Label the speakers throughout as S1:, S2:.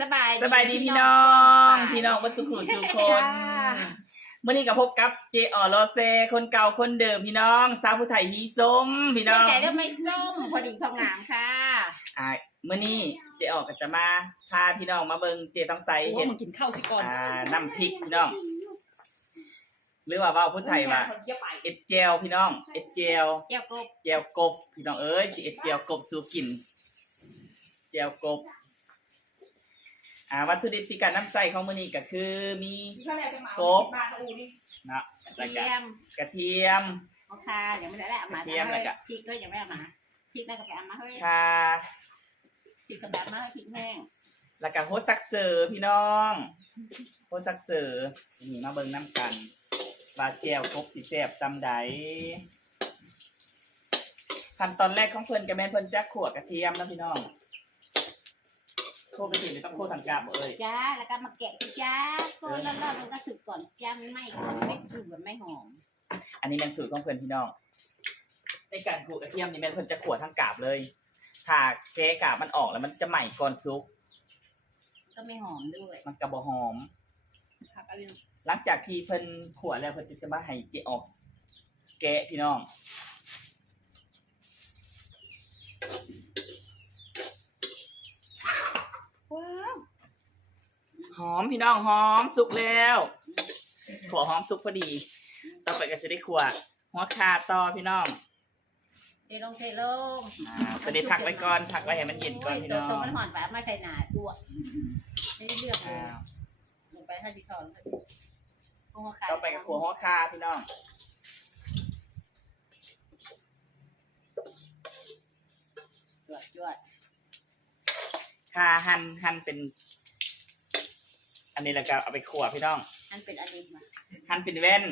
S1: สบาย
S2: สบายดีพี่น้อง พี่น้องวัสุขุสุคน
S1: ค่ะ
S2: เมื่อนี้กับพบกับเจออโรเซ คนเก่าคนเดิมพี่น้อง สาวผู้ไทยฮีส้มพี่น้
S1: เชื่
S2: อ
S1: องใจเรื่องไม่ส้มพอดีพองามค่ะ
S2: อ่าเมื่อนี้เจออกก็จะมาพาพี่น้องมาเบิงเจต้องใส่
S1: โอ้
S2: เห็ด
S1: มึงกินข้าวสิก่อน
S2: อ่าน้ำพริกพี่น้อง หรือว่าว่าผู้ไทยว่า
S1: เยอะไป
S2: เอ็ดเจลพี่น้องเอ็ดเจล
S1: เจ้ากบ
S2: เจลกบพี่น้องเอ้ยสิเอ็ดเจลกบสู่กินเจลกบ อ่าวัตถุดิบที่การน้ำใส่ของมื้อนี้ก็คือมีกบเนาะ
S1: เแล้
S2: วก็
S1: ทียม
S2: กระเทียม
S1: มะข่ายังไม่ได้แล้วเอามา
S2: เทียมแล้วก็
S1: พริกก็ยังไม่เอามาพริกได้ก็ไปเอามาเฮ้ย
S2: ค่ะ
S1: พริกก็แบบมาพริกแห้ง
S2: แล้วก็โฮซักเซอร์พี่น้องโฮซักเซอร์นี่มาเบิ่งน้ำกันปลาแก้วครบสิแซ่บซ้ำใดขั้นตอนแรกของเพิ่นก็แม่นเพิ่นจักขวดกระเทียมนะพี่น้อง โคกระเทียมนี่ต้องโคทางกาบบ่เอ้ย
S1: จ้าแล้วก็มาแกะสิจ้าก็ร้อนๆมันก็สุกก่อนสิจ้ามันไม่ไม่สุกแบบไม่หอม
S2: อันนี้เป็นสูตรของเพิ่นพี่น้อง ในการขูดกระเทียมนี่แม่นเพิ่นจะขวดทั้งกาบเลย ถ้าแกะกาบมันออกแล้วมันจะใหม่ก่อนซุก
S1: ก็ไม่หอมด้วย
S2: มันกระบอหอม
S1: ผักอะไร
S2: หลังจากที่เพิ่นขวดแล้วเพิ่นจะจะมาให้เกะออก แกะพี่น้อง
S1: ว้าว
S2: หอมพี่น้องหอมสุกแล้วขัวหอมสุกพอดี ต่อไปก็จะได้ขัวหัวคาต่อพี่น้อง
S1: เทลงเทลง
S2: อ่าประเดี๋ยวพักไว้ก่อนพักไว้ให้มันเย็นก่อนพี่
S1: ตัว
S2: น้อง
S1: ตัวมันหอนไปมาใส่หนาตัวไม่ได้เลือกเล
S2: อ่าย
S1: ลงไปถ้าจิทอนกุ้งหัวขา
S2: ต่อไปกับขัวหัวคาพี่น้อง
S1: จวดจวด
S2: คาหั่นหั่นเป็น อันนี้แล้วก็เอาไปขัวพี่น้อง
S1: อันเป็นอันนี้มา
S2: หั่นเป็นแว่น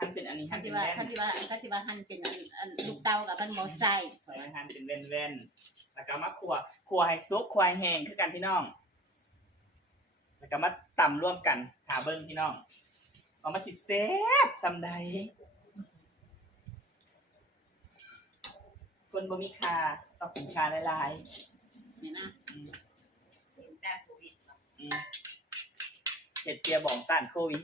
S2: หั่นเป็นอันนี้
S1: ท่า
S2: หั่
S1: น
S2: น
S1: ที่
S2: เป็น
S1: ว่า
S2: แว่น
S1: ท่านที่ว่าท่านที่ว่าหั่นเป็นอันอันลูกเตากับมันโมไซ
S2: ใส่หั่นเป็นแว่นแว่นๆแล้วก็มาขัวขัวให้ซุกขัวให้แห้งคือกันพี่น้อง แล้วก็มาตำร่วมกันถาเบิ้งพี่น้อง เอามาสิแซ่บซำใดคนบ่มีคาต้องกินคาหลาย
S1: นี่นะ
S2: ๆอืมอืมเห็ดเจียบองต้านโควิด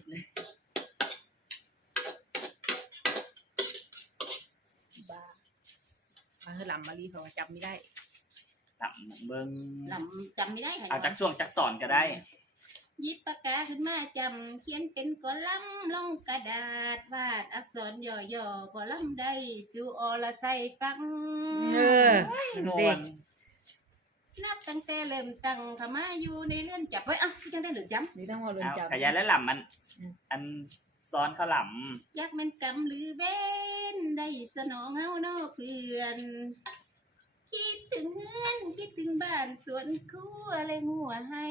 S3: บ้ามาคือลำมารีเพราะว่าจำไม่ได้
S2: ตำเบิ้ง
S1: ลำจำไม่ได้ค่ะ
S2: เอาจักช่วงจักตอนก็ได้
S1: หยิบปากกาขึ้นมาจำเขียนเป็นกอลัมน์ลงกระดาษวาดอักษรย่อๆกอลัมน์ได้สู่อละใส่ฟัง
S3: เออ
S2: นว
S3: เด็
S2: ล
S3: ก
S1: นับตั้งแต่เริ่มตั้งเข้ามาอยู่ในเรือนจับไว้อะยังได้หรือจำ
S3: นี่ต้องมาเรียน
S2: เอา
S3: จำ
S2: ขยายและหล่ำมัน
S3: อืม
S2: อันซ้อนข้าวหล่
S1: ยักแม่นกำหรือเบ้นได้สนองเฮาเนอเพื่อน คิดถึงเฮือนคิดถึงบ้านสวนครัวอะไรหัวให้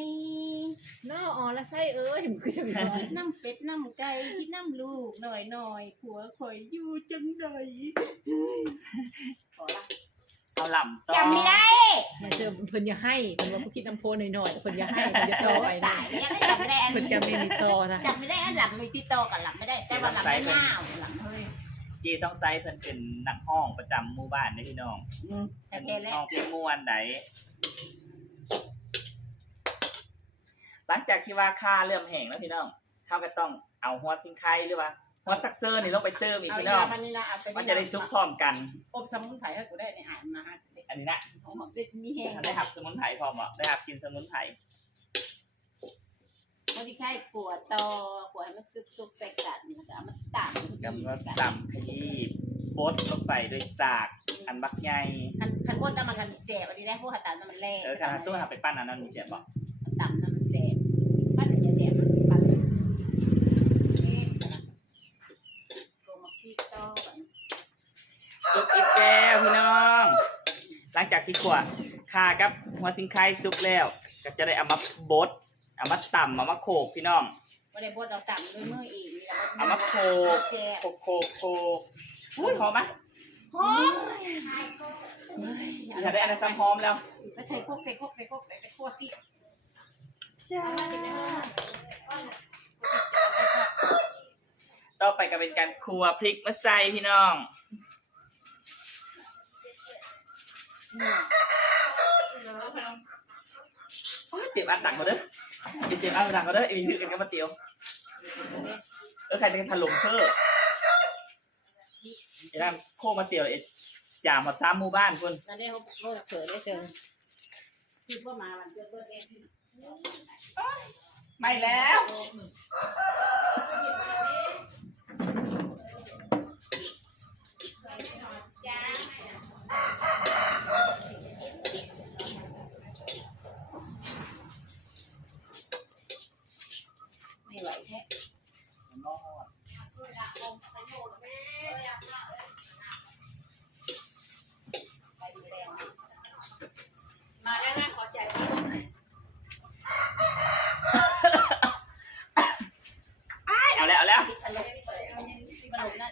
S3: น้าอ๋อแล้วไส้เอ้ยมันคือจะมี
S1: น้ำเป็ดน้ำไก่ที่น้ำลูกหน่อยหน่อยผัวข่อยอยู่จังใดพอละำ
S2: ข้าวหล่ำต่อ
S1: จำไม่ได้
S3: อย่าเจอเพิ่นอย่าให้เพิ่นว่าผู้คิดน้ำโพหน่อยๆเพิ่นอย่าให้เพิ่นจะต่อไปนะ
S1: ตายเนี่ยจำไม่ได้อัน
S3: เพิ่นจะไม่มีต่อนะ
S1: จำไม่ได้อันหลังมีที่โตกับหลังไม่ได้แต่ว่าหลังไม่น่าวหลังเฮ้ย
S2: จีต้องไซส์เพิ่นเป็นนักห้องประจำหมู่บ้านนะพี่น้อง
S1: อืมแต่
S2: เป็น
S1: แค่แล้ว
S2: ห้องเพลงม่วนไหนหลังจากที่ว่าค่าเริ่มแห้งแล้วพี่น้องเขาก็ต้องเอาหัวซิงไคหรือว่า หัวซักเซอร์นี่ลงไปเติมอีก
S1: เอา
S2: พี่
S1: อี
S2: น้อง
S1: ละพันนี่ละเอาไป
S2: มันจะได้ซุปพร้อมกัน
S1: อบสมุนไพรให้กูได้ในอ่านมาฮะ
S2: อันนี้นะ
S1: หอมๆได้มีแห้ง
S2: ได้หับสมุนไพรพร้อมอะได้หับกินสมุนไพร
S1: บางทีใครปวดตอปวดให้มันซุกๆใส่กันแล้วก็เอามาตำ
S2: กับว่าตำขยี้บดลงไปด้วยสาก อันบักใหญ่
S1: คันคันพวกตำมันกันมีแสบอันนี้ได้พวกหัตถมันแรง
S2: เออการสู้หับไปปั้นอันนั้นมีเสียบอก
S1: ตำนั่นมันแสบปั้นจะแสบมันปั้นเอ๊ะสลัดโกมาพี่ต้อก่อน
S2: ซุปอีกแก้วพี่น้อง หลังจากที่ขวดคากับหัวซิงไคซุปแล้ว ก็จะได้เอามาบดเอามาตำเอามาโขกพี่น้อง
S1: ไม่ได้บดเราตำด้วยมือเองนี่แหละ
S2: เอามาโขก
S1: แสบ
S2: โขกโขกโขกอุ้ยหอมไหมหอมอยากได้อะไรซ้ำหอมแล้ว
S1: แล้วใส่โคกใส่โคกใส่โคกใส่โคกที่
S2: จ้าต่อไปก็เป็นการครัวพริกมาใส่พี่น้อง เตรียมอัดหนักมาเด้อเตรียมอัดหนักมาเด้ออีกถือกันกันมาเตียวเออใครจะถล่มเพิ่มไอ้นั่นโคมาเตียวไอ้จ่ามาซ้ำหมู่บ้านคน
S1: นั่นได้เขาเขาเสือได้เชิง
S3: คิดว่ามาวันเกิดเบิร์ดเอง
S2: ไม่แล้ว
S3: จ้า
S1: มาแล้วนะขอใจมา
S2: เอาแล้วเอาแล้ว
S1: ที่ทะลุที่มันหลุดนั่น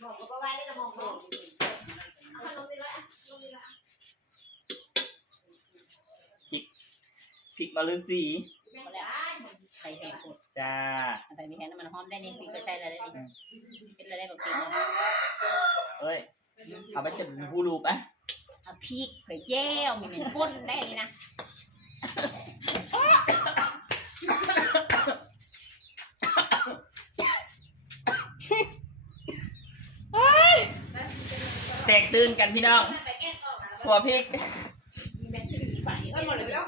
S3: หมอกก็ไว้ได้มอกหมอกเอาลงไปเลยอะลงไปเลย
S2: พริกมาลือสี
S3: แม่ได้
S1: ไข่แห้งหมด
S2: จ้า
S1: แต่มีแห้งน้ำมันหอมได้นี่พี่ก็ใช้แล้วได้นี่เป็นอะไรแบบกินนะ
S2: เอ้ยเอาไปจะบูรูปอะ
S1: เอาพริกไข่แจ้วมีเหม็นพ่นได้นี่นะ
S2: แตกตื่นกันพี่น้อง
S3: ไปแก้ก่อนนะ
S2: หัวพริก
S3: ก็ห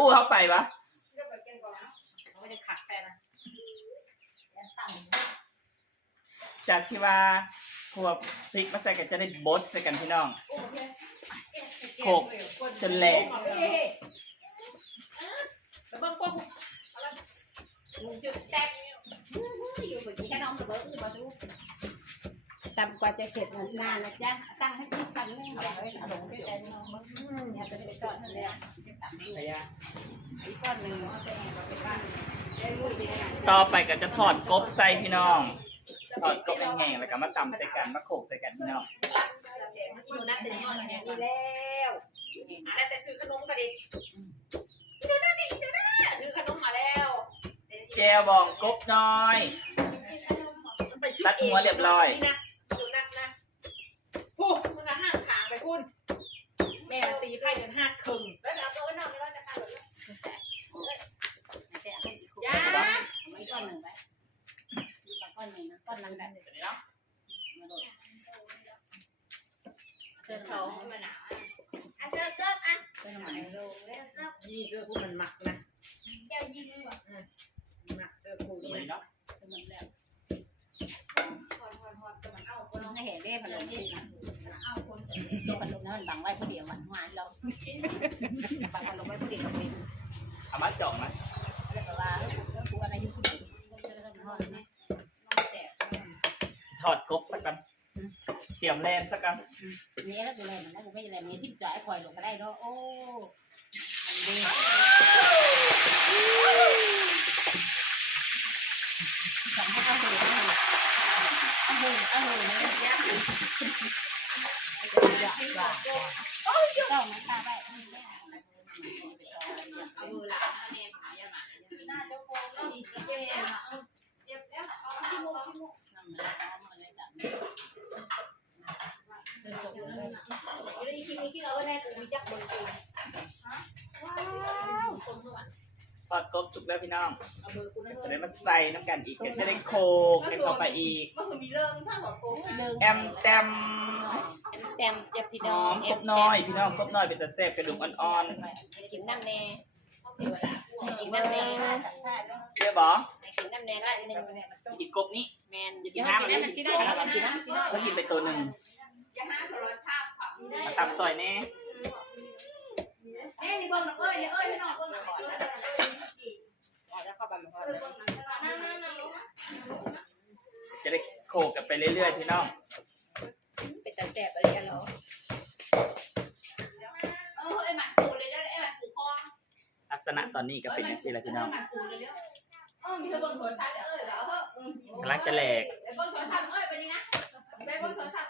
S3: อู้
S2: เข้าไปปะจากที่ว่าหัวพริกมาใส่กันจะได้บดใส่กันพี่น้องโขกจนแหลก
S1: แล้วบางพวก
S3: มึงชื่อแต้มอยู่แบบนี้แค่น้องกับเบิร์ดมาสู้
S1: ตำกว่าจะเสร็จมันนานนะจ๊ะตั้งให้ทุกคันเลยเอาลงด้วยใจน้องมึงอย่าจะไปก่อนเลยอะตับนี่
S2: พยา
S1: อีกก้อนเอา ไปแอบเอาไปบ้านได้รู้ดีนะ
S2: ต่อไปก็จะถอดกบใส่พี่น้อง ถอดกบแง่งๆแล้วก็มาตำใส่กันมาโขกใส่กันพี่น้อง
S1: อีหนูนัดเป็นยอดแห่งนี้แล้วอะไรแต่ซื้อขนมก็ดีอีหนูนัดอีหนูนัดซื้อขนมมาแล้ว
S2: แจวบองกบน้อยตัดหัวเรียบร้อย
S1: นะดูนักนะพูดมันก็ห้างขางไปคุณ แม่ตีไพ่กันห้าครึ่ง
S3: แล้วเดี๋ยวตัวนอกไม่ว่าจะการหรือ
S1: ย่า
S3: ไม่ก้อนหนึ่งไปก้อนหนึ่งนะก้อนนั้นแบบ
S2: เนาะ
S3: เสื้อเขามาหนาวอะเสื้อเกิบอะเสื้อหน่อยลงเสื้อเกิบ
S1: ยี่เสื้อพูดมันหมักนะ
S3: แก้วยิงเลยว่ะ
S1: หมักเสื้อพูด
S2: เลยเนาะ
S3: มันแล้วฮอนฮอนฮอนแต่มันเอาคน
S1: ไม่เห็นได้พันลมที่นะ
S3: เอาคน
S1: พันลมนั้นมันบังไว้ผู้เดียวมันหวานเราบังพันลมไว้ผู้เดียวเป็น
S2: เอามาจ่องมา
S1: แล้วก็ว่าเรื่องผู้อะไรอยู่ผู้เดียว
S2: ถอดกบสักกันเตรียมแลนสักกัน
S1: นี่แล้วกูแลมันนะกูก็จะแลมีที่จ่ายคอยลงก็ได้เนาะโอ้มันดีสองให้เอาหูเอาหูเอาหูนะยากยากยากต้องมันตาได้
S3: เอามือหลังเอาเนี่ยหมายาหมาหน้าเจ้าโคงแล้วมีเจ๊มาเอาเจ็บแล้วเอาที่มุกที่มุก
S1: น้ำมันเอามาเลยจ้ะ เสื้อตัวเลย
S3: อยู่ในที่นี้ที่เราได้คือมีจักเบอร์ตัวว้าวคนเมื่อวา น
S2: ถอดกบสุกแล้วพี่น้อง
S3: เอาเบอร์กูนั่น
S2: จะได้มาใส่น้ำกันอีกก็จะได้โคกกันเข้าไปอีก
S3: ก็คือมีเรื่องถ้าบอกโกง
S2: แอมแตม
S1: เต็มเจ็บพี่
S2: น้
S1: น้
S2: อ
S1: องง
S2: กบน้อยพี่น้องกบน้อยเป็นตะแซ่บกระดูกอ่อน
S1: กินน้ำแน่กินน้ำแน่
S2: ๆเรียบบอก
S1: กินน้ำแน่ละหนึ่ง
S2: กินกบนี้
S1: แมนกินน้ำมันมันสิได้กินน้ำสิได้
S2: แล้วกินไปตัวหนึ่ง
S3: จะหาโทรศัพท์ค่ะ
S2: มาตับซอยแน่
S3: เอ้ยนี่เบิ้งเอ้ยเอ้ยพี่น้องเบิ้งเอ้ย
S1: แล้วเข้าไปมันก็
S2: จะได้โคกกันไปเรื่อยๆพี่น้อง
S1: เป็นตาแสบอะไรกันเหรอ
S3: เออไอ้หมันปูเลยแล้วไอ้หมันปูพอง
S2: ลักษณะตอนนี้ก็เป็นอย่างนี้แหละพี่น้อง
S3: หมันปูเลยแล้วเออมีเธอเบิ้งโทรศัพท์เอ้ยแล้วเออ
S2: กำลังจะแหลก
S3: ไอ้เบิ้งโทรศัพท์เอ้ยไปนี่นะไปเบิ้งโทรศัพท์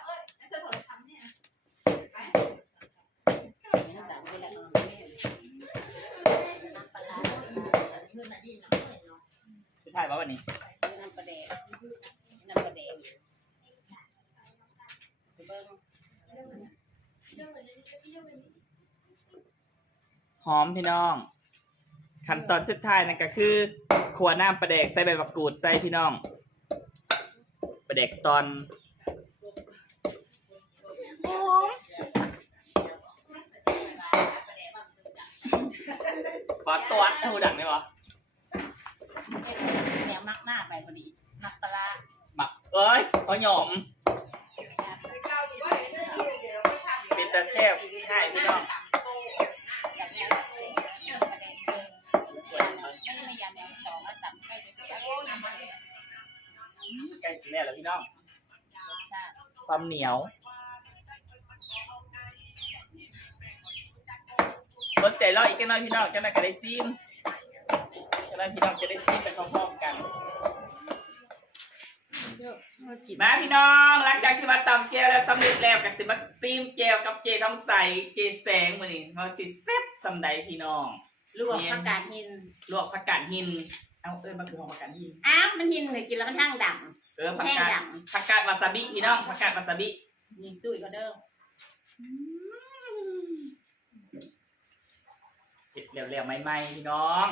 S3: เอ้ยไอ้เสื้อโทำ
S1: ปลา
S2: จะถ่ายว่าวันนี้
S1: น้ำปลาแดงน้ำกระเด็นเบิ้ง
S2: หอมพี่น้อง ขั้นตอนสุดท้ายนั่นก็คือขัวน้ำปลาแดกใส่ใบมะกรูดใส่พี่น้องปลาแดกตอนขอตัวดหูดังได้ปะ
S1: แนว มักหน้าไปพอดีมักปลา
S2: มาเอ้ยเขาหยอม เป็นตาแซ่บใช่พี่น้อง
S1: จากแนวเสียงกระเด็นเซิงไม่ไม่ยาแนวสองแล้วตับใกล้จะเสียโอ้ยมัน
S2: ใกล้สิแล้วแล้วพี่น้อง
S1: รสชาติ
S2: ความเหนียวรสใจรออีกจังหน่อยพี่น้องจังหน่อยก็ได้ซีม จังหน่อยพี่น้องจะได้ซีมไปพร้อมๆกันมาพี่น้องหลังจากที่มาตำเจลแล้วสำเร็จแล้วกับสิมาซีมเจลกับเจต้องใส่เจแสงมือนี่เราสิเซ็บสำใดพี่น้อง
S1: ลวกผักกาดหิน
S2: ลวกผักกาดหินเอาเอ้ยมันคือของผักกาดหิน
S1: อ้าวมันหินเลยกินแล้วมันทั้งด
S2: เออผักกาด
S1: แห้งด
S2: ผักกาดวาซาบิพี่น้องผักกาดวาซาบิำ
S1: นี่ตุ้ยก็เด้อ
S2: เผ็ดเร็วๆใหม่ๆพี่น้อง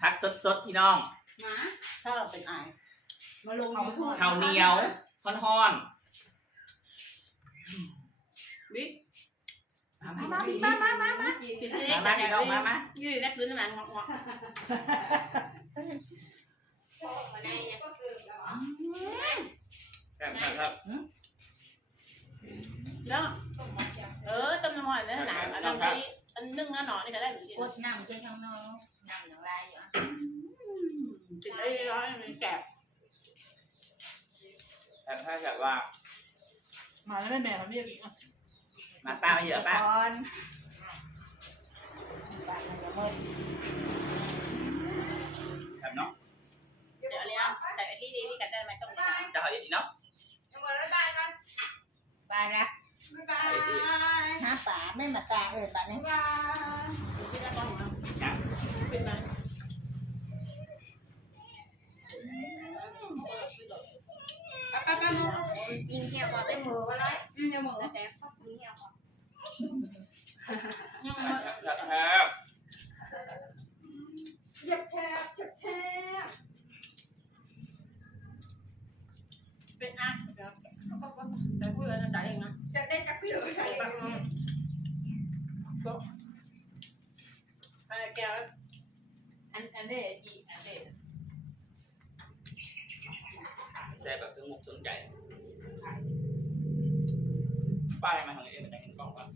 S2: ผักสดๆพี่น้อง
S1: มา ถ้าเราเป็นอายมาลงยูทูบ
S2: ข้าวเหนียวฮ้อน
S1: บิ๊ก
S2: ๆมามามามามามา
S1: สิ
S2: มามาพี่น้องมามา
S1: ยืดนักคืนน้ำมันงอกงอกมาได้ยัง
S2: ครับครับครับ
S1: แล้วเออต้มน้ำมันแล้วหนาอันนั้นใช้อันนึ่งอันหนอนี่ก็ได้หรือชิ
S4: กดน้ำเจ้าข้างนอก น้ำอย่างไรอยู่อะ
S1: กินได้ร้อยมันแสบ
S2: แต่ถ้าแบบว่า
S1: มาแล้วแม่แม่เขาเรียกอีก
S2: มาป้ามาเยอะป้า
S4: ก่อน
S2: แบบเนาะ
S1: เดี๋ยวเรียกใส่ไอ้นี่ดีนี่กันได้ไหมต้มน้ำ
S2: จะเอาอีกเนาะ
S4: ไปละหาป่าไม่มาตาเออป่านี้
S1: คิดแล้วก็หัวเป็นมา
S4: ป้าป้ามือจริงเที่ยวว่าเป็นมือว่าไร
S1: อืมยังหมด
S4: แต่ขอบคุณเที่ยวก่อน
S1: ยัง
S2: ครับ
S3: เจ็บแชบ เจ็บแชบ
S1: เป็นอะเดี๋ยวก็ก็จะพูดแล้วจะจ่ายเองนะ
S3: จะได้จับพี่เลย
S1: ใส่ปังก็ อะไรแก้ว
S4: อันอันเด็ดอีอันเด็ด
S2: แซ่แบบถึงมุกถึงใจป้ายมาทางนี้มันจะเห็นกล้องป่ะ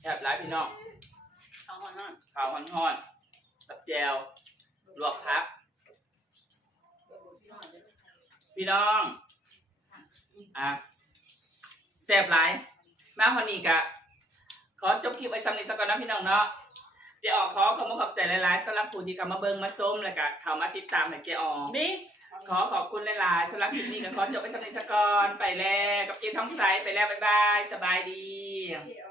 S2: แซ่บร้ายพี่น้อง
S1: เอาหัวนอน
S2: ข้าวฮ้อนๆกับแจวลวกพัก พี่น้อง อะแซ่บหลายมาคนนี้กะ ขอจบคลิปไว้สำนึกสักก่อนนะพี่น้องเนาะเจออขอขอบคุณขอบใจหลายๆสำหรับผู้ที่เข้ามาเบิ่งมาส้มแล้วก็เข้ามาติดตามให้เจออ
S1: บิ๊ก
S2: ขอขอบคุณหลายๆสำหรับคลิปนี้ก็ขอจบไปสำนึกสักก่อนไปแล้วกับเจท้องใสไปแล้วบ๊ายบายสบายดี
S3: เดี๋ยว